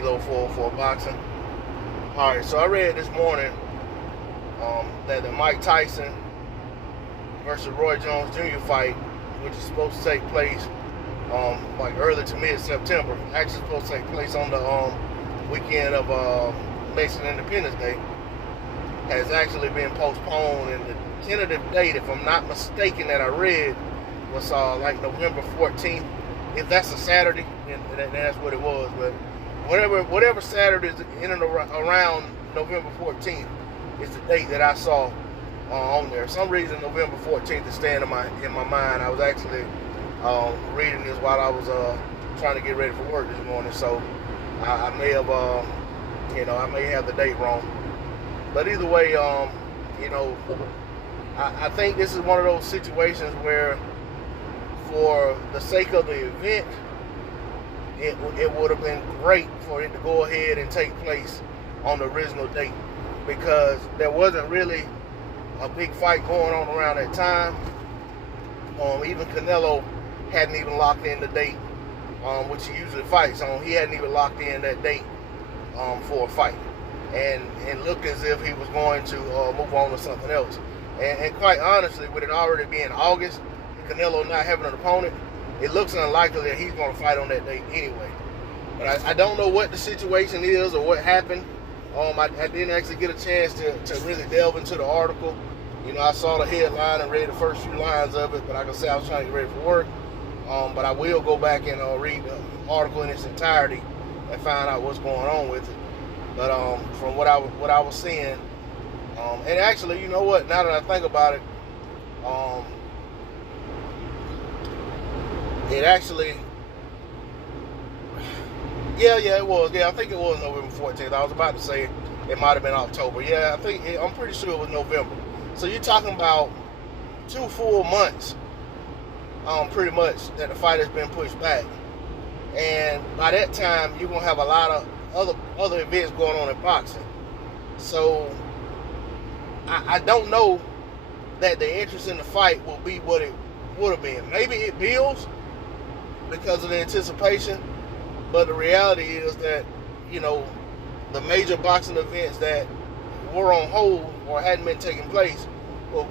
D-Lo 404 Boxing. Alright, so I read this morning that the Mike Tyson versus Roy Jones Jr. fight, which is supposed to take place like early to mid-September, actually supposed to take place on the weekend of Mexican Independence Day, has actually been postponed, and the tentative date, if I'm not mistaken, that I read was like November 14th. If that's a Saturday, then that's what it was. But whatever Saturday is in and around November 14th is the date that I saw on there. For some reason, November 14th is staying in my mind. I was actually reading this while I was trying to get ready for work this morning, so I may have I may have the date wrong. But either way, I think this is one of those situations where, for the sake of the event, it would have been great for it to go ahead and take place on the original date, because there wasn't really a big fight going on around that time. Even Canelo hadn't even locked in the date, which he usually fights on. He hadn't even locked in that date for a fight, and looked as if he was going to move on to something else. And quite honestly, with it already being August, Canelo not having an opponent, it looks unlikely that he's going to fight on that date anyway. But I don't know what the situation is or what happened. I didn't actually get a chance to really delve into the article. I saw the headline and read the first few lines of it, but like I said, I was trying to get ready for work. But I will go back and read the article in its entirety and find out what's going on with it. But from what I was seeing, and actually, you know what? Now that I think about it, it actually, it was. Yeah, I think it was November 14th. I was about to say it might have been October. Yeah, I'm pretty sure it was November. So you're talking about 2 full months, pretty much, that the fight has been pushed back. And by that time, you're gonna have a lot of other events going on in boxing. So I don't know that the interest in the fight will be what it would have been. Maybe it builds because of the anticipation, but the reality is that the major boxing events that were on hold or hadn't been taking place,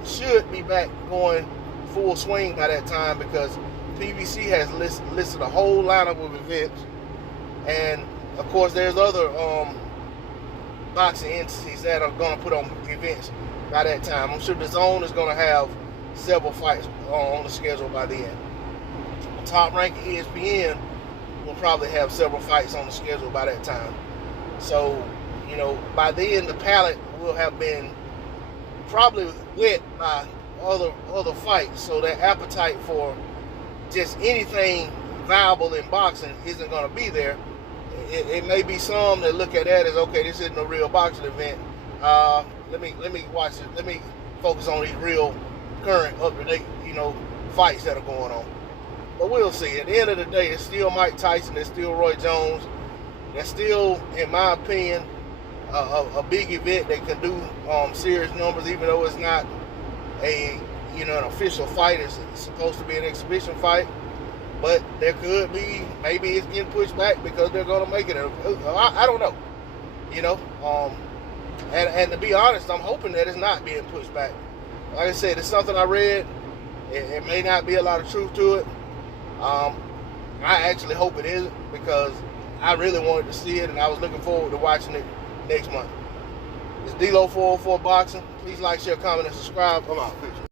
should be back going full swing by that time, because PBC has listed a whole lineup of events, and of course there's other boxing entities that are going to put on events by that time. I'm sure the Zone is going to have several fights on the schedule by then. Top Rank ESPN will probably have several fights on the schedule by that time. So, by then the palate will have been probably wet by other fights. So that appetite for just anything viable in boxing isn't going to be there. It may be some that look at that as, okay, this isn't a real boxing event. Let me watch it. Let me focus on these real current up-to-date, fights that are going on. But we'll see. At the end of the day, it's still Mike Tyson. It's still Roy Jones. That's still, in my opinion, a big event that can do serious numbers, even though it's not an official fight. It's supposed to be an exhibition fight. But there could be, maybe it's getting pushed back because they're going to make it. I don't know. And to be honest, I'm hoping that it's not being pushed back. Like I said, it's something I read. It may not be a lot of truth to it. I actually hope it isn't, because I really wanted to see it, and I was looking forward to watching it next month. It's D-Lo 404 Boxing. Please like, share, comment, and subscribe. I'm out. Peace.